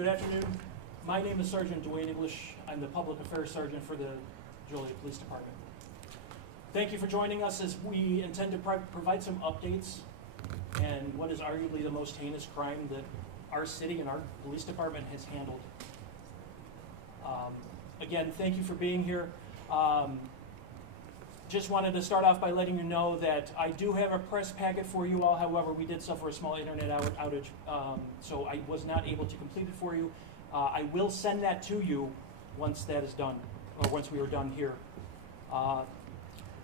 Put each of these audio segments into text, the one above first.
Good afternoon. My name is Sergeant Dwayne English. I'm the Public Affairs Sergeant for the Joliet Police Department. Thank you for joining us as we intend to provide some updates and what is arguably the most heinous crime that our city and our police department has handled. Again, thank you for being here. Just wanted to start off by letting you know that I do have a press packet for you all. However, we did suffer a small internet outage, so I was not able to complete it for you. I will send that to you once that is done, or once we are done here.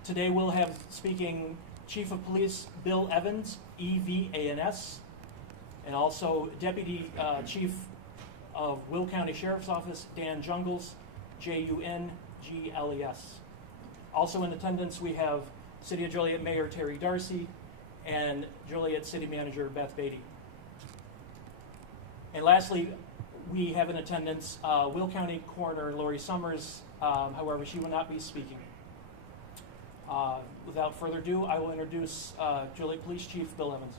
Today we'll have speaking Chief of Police Bill Evans, E-V-A-N-S, and also Deputy Chief of Will County Sheriff's Office, Dan Jungles, J-U-N-G-L-E-S. Also in attendance, we have City of Joliet Mayor Terry Darcy and Joliet City Manager Beth Beatty. And lastly, we have in attendance Will County Coroner Lori Summers. However, she will not be speaking. Without further ado, I will introduce Joliet Police Chief Bill Evans.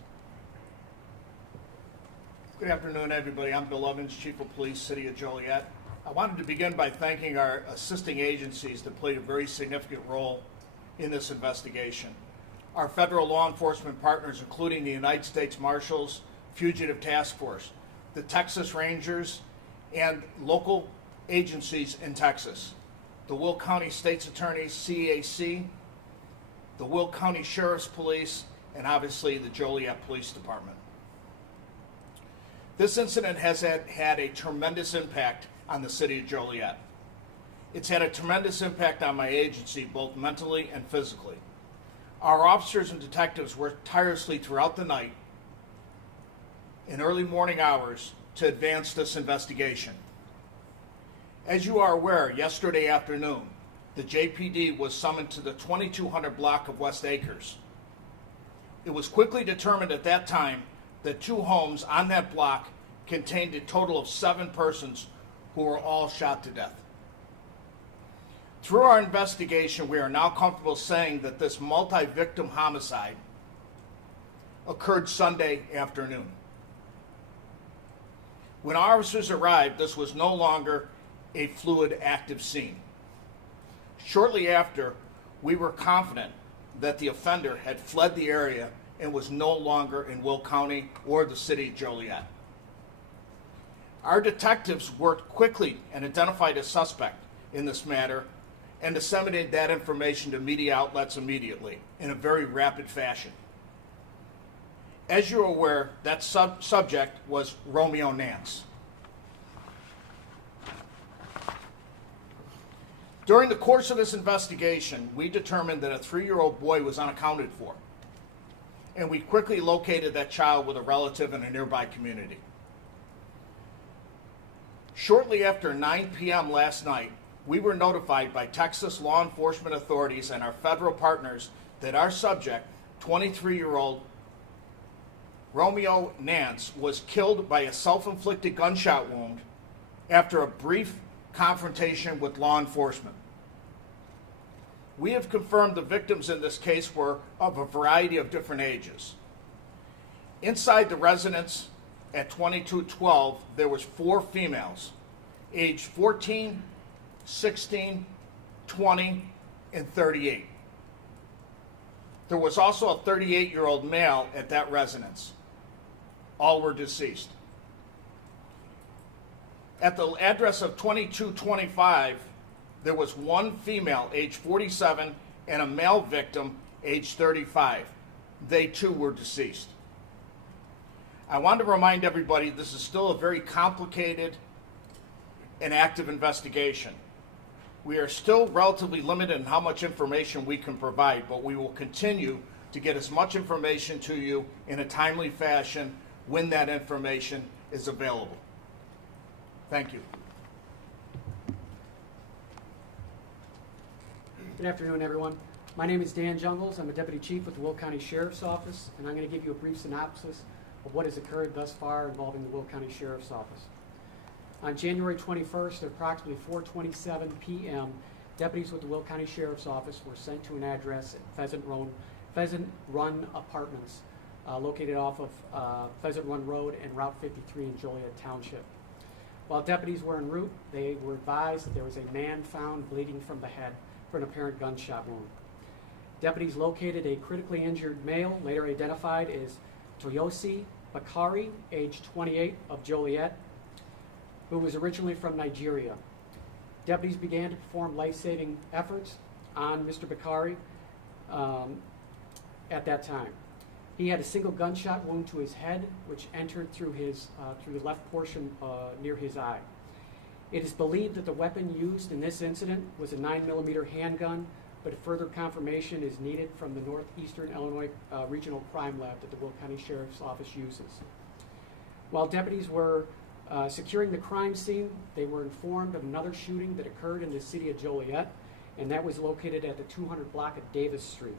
Good afternoon, everybody. I'm Bill Evans, Chief of Police, City of Joliet. I wanted to begin by thanking our assisting agencies that played a very significant role in this investigation. Our federal law enforcement partners, including the United States Marshals, Fugitive Task Force, the Texas Rangers, and local agencies in Texas, the Will County State's Attorney's CAC, the Will County Sheriff's Police, and obviously the Joliet Police Department. This incident has had a tremendous impact on the city of Joliet. It's had a tremendous impact on my agency, both mentally and physically. Our officers and detectives worked tirelessly throughout the night and early morning hours to advance this investigation. As you are aware, yesterday afternoon, the JPD was summoned to the 2200 block of West Acres. It was quickly determined at that time that 2 homes on that block contained a total of 7 persons who were all shot to death. Through our investigation, we are now comfortable saying that this multi-victim homicide occurred Sunday afternoon. When our officers arrived, this was no longer a fluid, active scene. Shortly after, we were confident that the offender had fled the area and was no longer in Will County or the city of Joliet. Our detectives worked quickly and identified a suspect in this matter and disseminated that information to media outlets immediately in a very rapid fashion. As you're aware, that subject was Romeo Nance. During the course of this investigation, we determined that a 3-year-old boy was unaccounted for, and we quickly located that child with a relative in a nearby community. Shortly after 9 p.m. last night, we were notified by Texas law enforcement authorities and our federal partners that our subject, 23-year-old Romeo Nance, was killed by a self-inflicted gunshot wound after a brief confrontation with law enforcement. We have confirmed the victims in this case were of a variety of different ages. Inside the residence at 2212, there was 4 females, aged 14, 16, 20, and 38. There was also a 38-year-old male at that residence. All were deceased. At the address of 2225, there was 1 female, age 47, and a male victim, age 35. They too were deceased. I want to remind everybody this is still a very complicated and active investigation. We are still relatively limited in how much information we can provide, but we will continue to get as much information to you in a timely fashion when that information is available. Thank you. Good afternoon, everyone. My name is Dan Jungles. I'm a Deputy Chief with the Will County Sheriff's Office, and I'm going to give you a brief synopsis of what has occurred thus far involving the Will County Sheriff's Office. On January 21st at approximately 4:27 p.m., deputies with the Will County Sheriff's Office were sent to an address at Pheasant Run Apartments, located off of Pheasant Run Road and Route 53 in Joliet Township. While deputies were en route, they were advised that there was a man found bleeding from the head for an apparent gunshot wound. Deputies located a critically injured male, later identified as Toyosi Bakari, age 28, of Joliet, who was originally from Nigeria. Deputies began to perform life-saving efforts on Mr. Bakari at that time. He had a single gunshot wound to his head, which entered through the left portion near his eye. It is believed that the weapon used in this incident was a 9mm handgun, but further confirmation is needed from the Northeastern Illinois Regional Crime Lab that the Will County Sheriff's Office uses. While deputies were securing the crime scene, they were informed of another shooting that occurred in the city of Joliet, and that was located at the 200 block of Davis Street.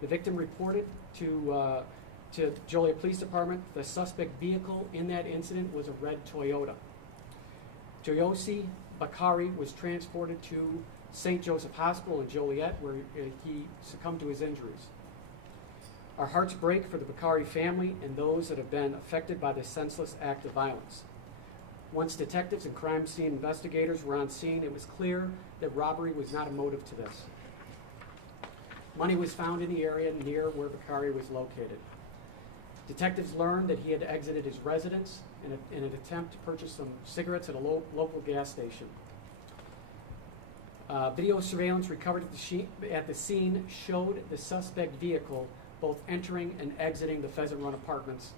The victim reported to Joliet Police Department the suspect vehicle in that incident was a red Toyota. Toyosi Bakari was transported to St. Joseph Hospital in Joliet, where he succumbed to his injuries. Our hearts break for the Bakari family and those that have been affected by this senseless act of violence. Once detectives and crime scene investigators were on scene, it was clear that robbery was not a motive to this. Money was found in the area near where Bakari was located. Detectives learned that he had exited his residence in an attempt to purchase some cigarettes at a local gas station. Video surveillance recovered at the scene showed the suspect vehicle both entering and exiting the Pheasant Run apartments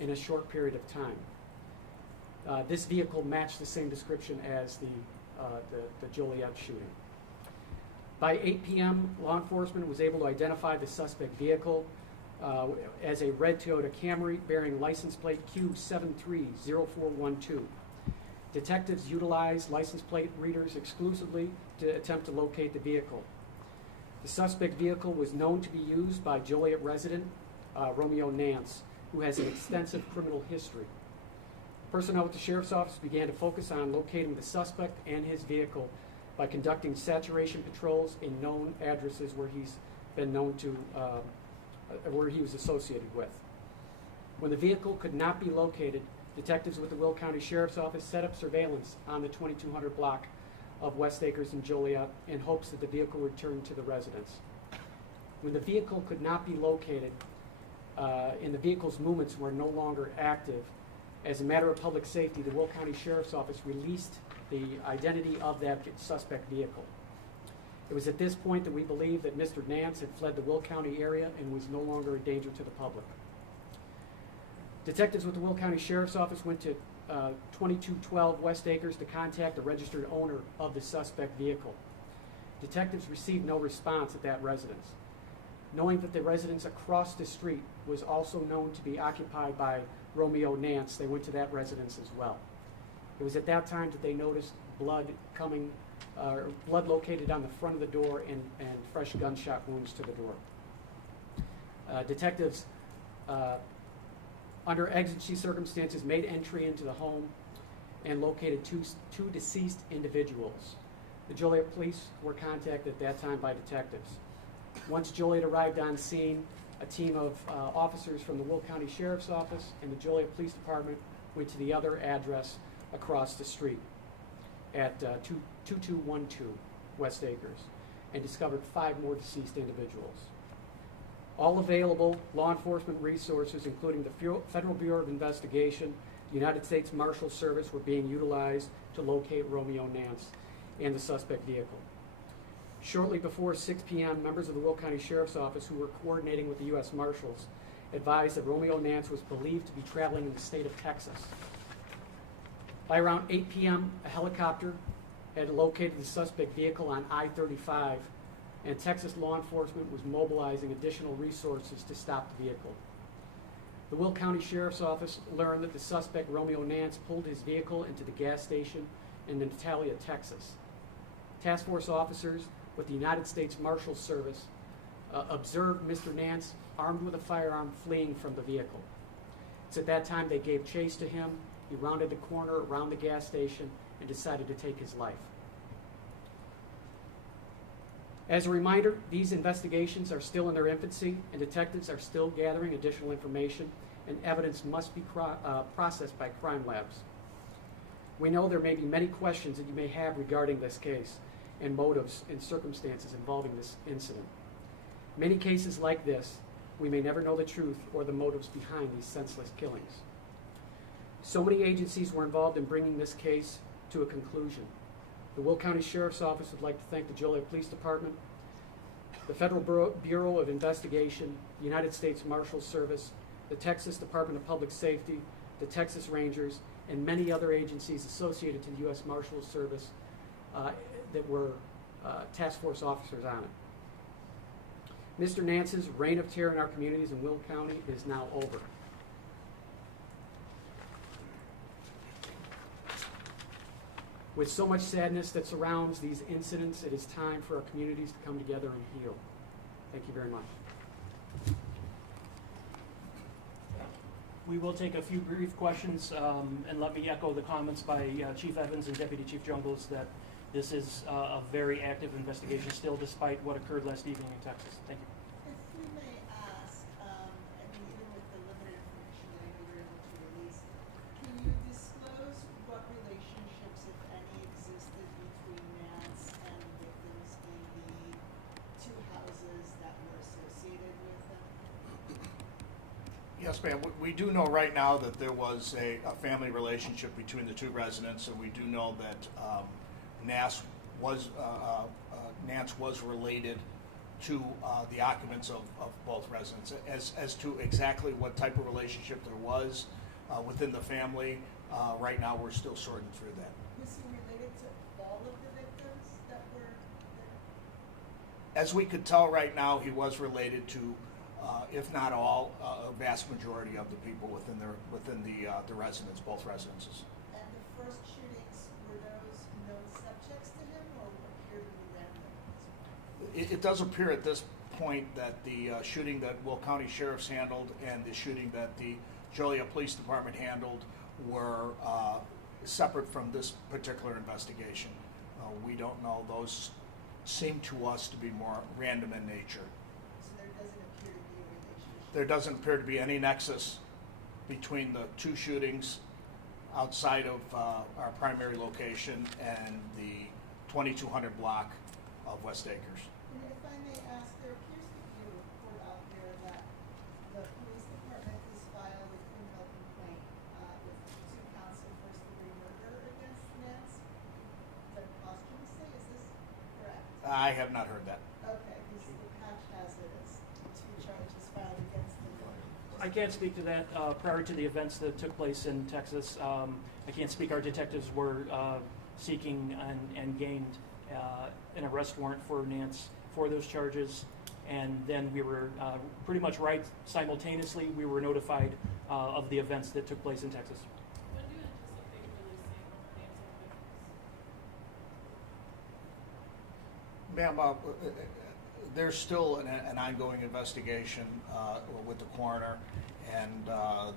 in a short period of time. This vehicle matched the same description as the Joliet shooting. By 8 p.m., law enforcement was able to identify the suspect vehicle as a red Toyota Camry bearing license plate Q730412. Detectives utilized license plate readers exclusively to attempt to locate the vehicle. The suspect vehicle was known to be used by Joliet resident Romeo Nance, who has an extensive criminal history. Personnel with the Sheriff's Office began to focus on locating the suspect and his vehicle by conducting saturation patrols in known addresses where he's been known to, where he was associated with. When the vehicle could not be located, detectives with the Will County Sheriff's Office set up surveillance on the 2200 block of West Acres in Joliet in hopes that the vehicle would return to the residence. When the vehicle could not be located and the vehicle's movements were no longer active, as a matter of public safety, the Will County Sheriff's Office released the identity of that suspect vehicle. It was at this point that we believed that Mr. Nance had fled the Will County area and was no longer a danger to the public. Detectives with the Will County Sheriff's Office went to 2212 West Acres to contact the registered owner of the suspect vehicle. Detectives received no response at that residence. Knowing that the residence across the street was also known to be occupied by Romeo Nance, they went to that residence as well. It was at that time that they noticed blood located on the front of the door and fresh gunshot wounds to the door. Detectives, under exigency circumstances, made entry into the home and located two deceased individuals. The Joliet police were contacted at that time by detectives. Once Joliet arrived on scene, a team of officers from the Will County Sheriff's Office and the Joliet Police Department went to the other address across the street at 2212 West Acres and discovered 5 more deceased individuals. All available law enforcement resources, including the Federal Bureau of Investigation, the United States Marshal Service, were being utilized to locate Romeo Nance and the suspect vehicle. Shortly before 6 p.m., members of the Will County Sheriff's Office, who were coordinating with the U.S. Marshals, advised that Romeo Nance was believed to be traveling in the state of Texas. By around 8 p.m., a helicopter had located the suspect vehicle on I-35, and Texas law enforcement was mobilizing additional resources to stop the vehicle. The Will County Sheriff's Office learned that the suspect, Romeo Nance, pulled his vehicle into the gas station in Natalia, Texas. Task force officers with the United States Marshal Service observed Mr. Nance armed with a firearm fleeing from the vehicle. It's at that time they gave chase to him. He rounded the corner around the gas station and decided to take his life. As a reminder, these investigations are still in their infancy, and detectives are still gathering additional information, and evidence must be processed by crime labs. We know there may be many questions that you may have regarding this case and motives and circumstances involving this incident. Many cases like this, we may never know the truth or the motives behind these senseless killings. So many agencies were involved in bringing this case to a conclusion. The Will County Sheriff's Office would like to thank the Joliet Police Department, the Federal Bureau of Investigation, the United States Marshals Service, the Texas Department of Public Safety, the Texas Rangers, and many other agencies associated to the U.S. Marshals Service that were task force officers on it. Mr. Nance's reign of terror in our communities in Will County is now over. With so much sadness that surrounds these incidents, it is time for our communities to come together and heal. Thank you very much. We will take a few brief questions, and let me echo the comments by Chief Evans and Deputy Chief Jungles that this is a very active investigation still, despite what occurred last evening in Texas. Thank you. If we may ask, even with the limited information that I know you're able to release, can you disclose what relationships, if any, existed between Nance and the victims in the two houses that were associated with them? Yes, ma'am. We do know right now that there was a family relationship between the two residents, and we do know that Nance was related to the occupants of both residents. As to exactly what type of relationship there was within the family, right now we're still sorting through that. Was he related to all of the victims that were there? As we could tell right now, he was related to, if not all, a vast majority of the people within the residence, both residences. And the first shootings, were those known subjects to him or appear to be random? It does appear at this point that the shooting that Will County Sheriff's handled and the shooting that the Joliet Police Department handled were separate from this particular investigation. We don't know. Those seem to us to be more random in nature. So there doesn't appear to be a relationship? There doesn't appear to be any nexus between the two shootings outside of our primary location and the 2200 block of West Acres. And if I may ask, there appears to be a report out there that the police department has filed a criminal complaint with 2 counts of first-degree murder against Nance. Is that posthumously? Is this correct? I have not heard that. Okay, because the patch has it as 2 charges filed against him. I can't speak to that prior to the events that took place in Texas. I can't speak. Our detectives were seeking and gained an arrest warrant for Nance for those charges, and then we were pretty much right simultaneously. We were notified of the events that took place in Texas. When do you anticipate releasing names of victims? Ma'am, there's still an ongoing investigation with the coroner, and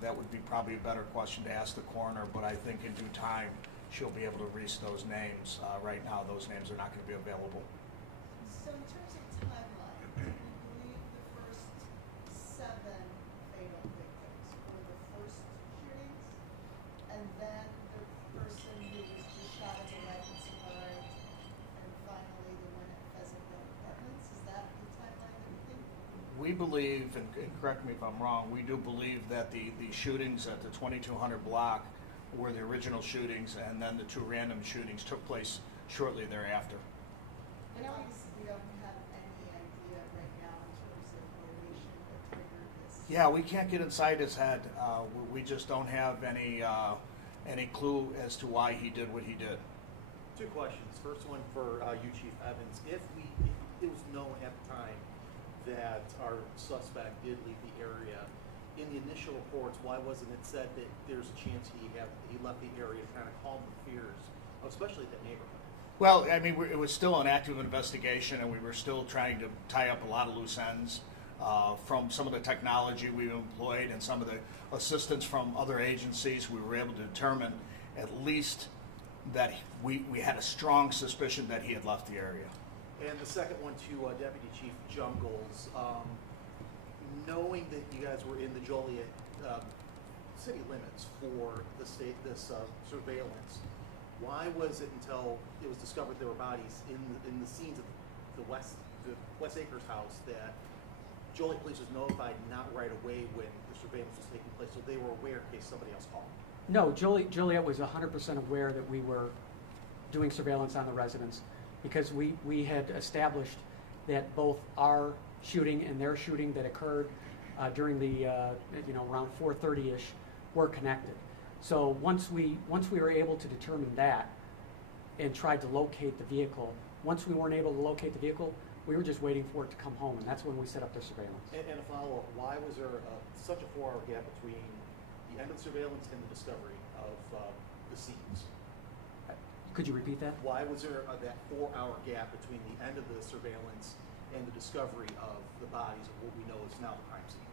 that would be probably a better question to ask the coroner, but I think in due time she'll be able to release those names. Right now, those names are not going to be available. So in terms of timeline, we believe the first 7 fatal victims were the first shootings, and then the person who was just shot in the leg and survived, and finally the one at Pheasant Grove Apartments. Is that the timeline that we think? We believe, and correct me if I'm wrong, we do believe that the shootings at the 2200 block were the original shootings, and then the 2 random shootings took place shortly thereafter. And obviously we don't have any idea right now in terms of motivation that triggered this. Yeah, we can't get inside his head. We just don't have any clue as to why he did what he did. 2 questions. First one for you, Chief Evans. If it was known at the time that our suspect did leave the area, in the initial reports, why wasn't it said that there's a chance he left the area to kind of calm the fears, especially the neighborhood? Well, I mean, it was still an active investigation, and we were still trying to tie up a lot of loose ends from some of the technology we employed and some of the assistance from other agencies. We were able to determine at least that we had a strong suspicion that he had left the area. And the second one to Deputy Chief Jungles. Knowing that you guys were in the Joliet city limits for this surveillance, Why was it until it was discovered there were bodies in the scenes of the West Acres house that Joliet Police was notified not right away when the surveillance was taking place, so they were aware in case somebody else called? No, Joliet was 100% aware that we were doing surveillance on the residents because we had established that both our shooting and their shooting that occurred during the around 4:30ish were connected. So once we were able to determine that and tried to locate the vehicle, once we weren't able to locate the vehicle, we were just waiting for it to come home, and that's when we set up the surveillance. And a follow-up, why was there such a 4-hour gap between the end of the surveillance and the discovery of the scenes? Could you repeat that? Why was there that 4-hour gap between the end of the surveillance and the discovery of the bodies of what we know is now the crime scene?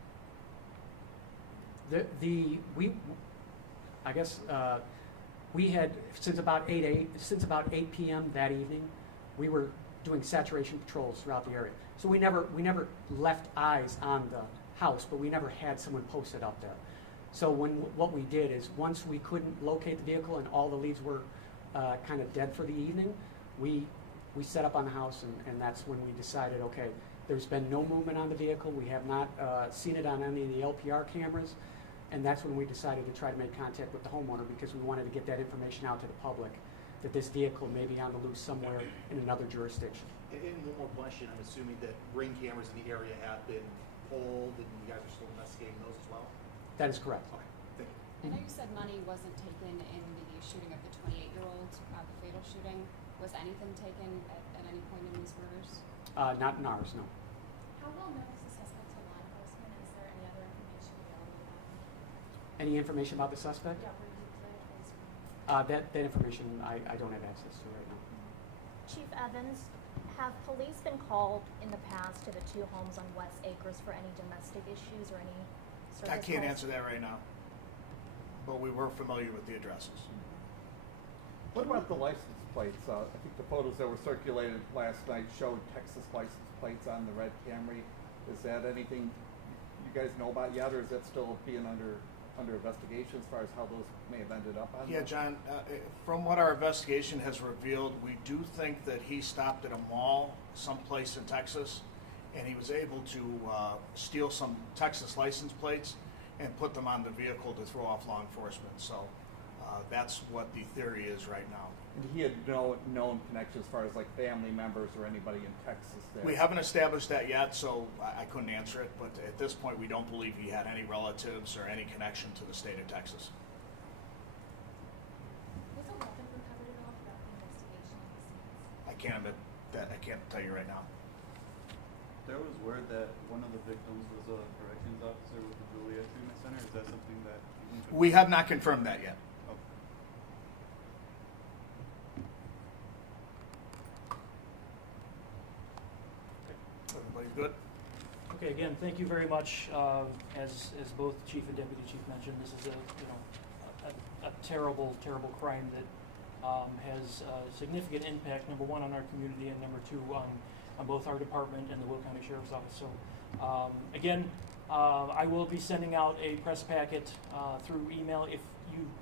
We had since about 8 p.m. that evening, we were doing saturation patrols throughout the area. So we never left eyes on the house, but we never had someone posted up there. So what we did is once we couldn't locate the vehicle and all the leads were kind of dead for the evening, we set up on the house, and that's when we decided, okay, there's been no movement on the vehicle. We have not seen it on any of the LPR cameras. And that's when we decided to try to make contact with the homeowner because we wanted to get that information out to the public that this vehicle may be on the loose somewhere in another jurisdiction. And one more question, I'm assuming that ring cameras in the area have been pulled and you guys are still investigating those as well? That is correct. Okay, thank you. I know you said money wasn't taken in the shooting of the 28-year-old, the fatal shooting. Was anything taken at any point in these murders? Not in ours, no. How well known is the suspect to law enforcement, and is there any other information available about him? Any information about the suspect? Yeah, where he lived, what his That information I don't have access to right now. Chief Evans, have police been called in the past to the 2 homes on West Acres for any domestic issues or any service I can't calls? answer that right now, but we were familiar with the addresses. What about the license plates? I think the photos that were circulated last night showed Texas license plates on the red Camry. Is that anything you guys know about yet, or is that still being under investigation as far as how those may have ended up on? Yeah, John, from what our investigation has revealed, we do think that he stopped at a mall someplace in Texas, and he was able to steal some Texas license plates and put them on the vehicle to throw off law enforcement. So that's what the theory is right now. And he had no known connection as far as like family members or anybody in Texas there? We haven't established that yet, so I couldn't answer it, but at this point, we don't believe he had any relatives or any connection to the state of Texas. Was a weapon recovered at all throughout the investigation of the scenes? I can't admit that. I can't tell you right now. There was word that one of the victims was a corrections officer with the Joliet Treatment Center. Is that something that you can We have not confirmed that yet. Oh. Everybody's good? Okay, again, thank you very much. As both Chief and Deputy Chief mentioned, this is a terrible, terrible crime that has a significant impact, number one, on our community, and number two, on both our department and the Will County Sheriff's Office. So, again, I will be sending out a press packet through email. If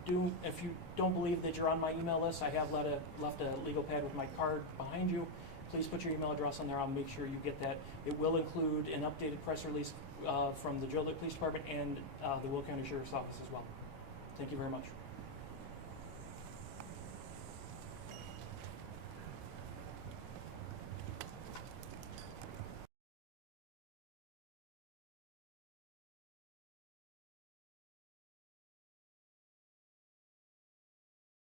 you don't believe that you're on my email list, I have left a legal pad with my card behind you. Please put your email address on there. I'll make sure you get that. It will include an updated press release from the Joliet Police Department and the Will County Sheriff's Office as well. Thank you very much.